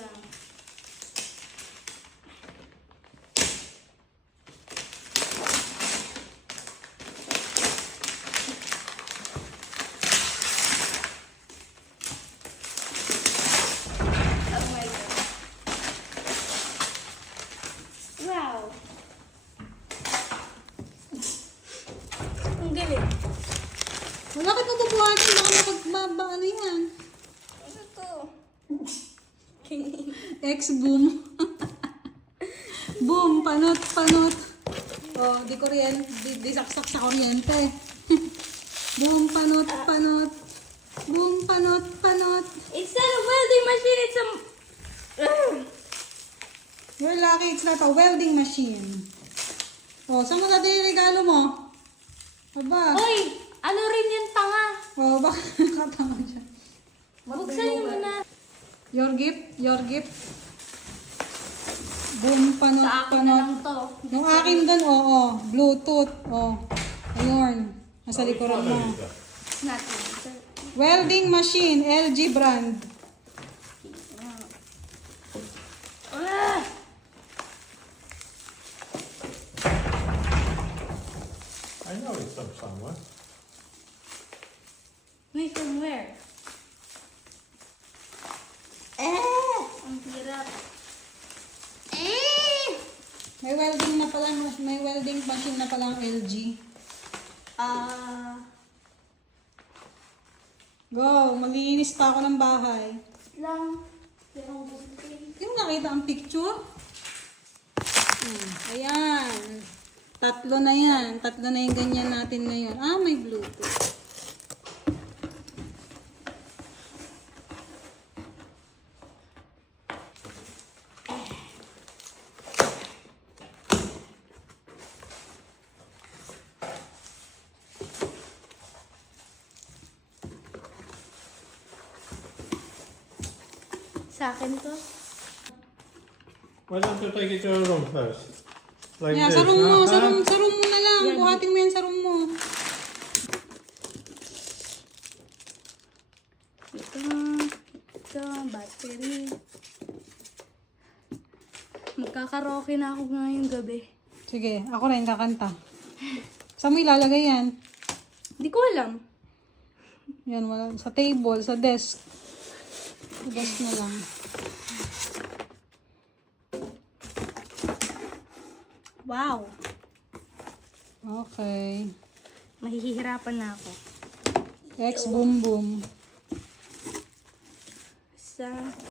lang. Oh my God. Wow. Ang galing. Wala ka mabubuhatin. Baka ano yan? Ano to? Ex-boom. Boom, panot. Oh, di saksak sa kuryente. Boom, panot. Boom, panot. It's not a welding machine, it's a... You're lucky it's not a welding machine. Oh, saan mo natin yung regalo mo? Aba. Uy! Ano rin yung tanga? Oh, baka nakatama dyan. Buksan niyo muna. Your gift. Boom, panot. Sa akin na lang to. Yung akin dun, oo. Bluetooth. Oh. Ayun. Nasa likuran mo. Nothing. Welding machine, LG brand. Ah! I know it's up somewhere. Wait, from where? Ang hirap. May welding machine na pala ang LG. Go, maglinis pa ako ng bahay. Lang. Pero bunting. Hindi mo nakita ang picture? Ayan. Tatlo na yan. Tatlo na yung ganyan natin ngayon. Ah, may Bluetooth. Sa akin to. Why don't you take it to your room first? Like Yeah, this. sa room mo. huh? Sa room mo na lang. Yan. Buhatin mo yan sa room mo. Ito, battery. Magkakaroke na ako ngayong gabi. Sige, ako rin kakanta. Saan mo ilalagay yan? Hindi ko alam. Yan, wala. Sa table, sa desk. Sa desk na lang. Wow. Okay. Mahihirapan na ako. Ex boom boom. Sa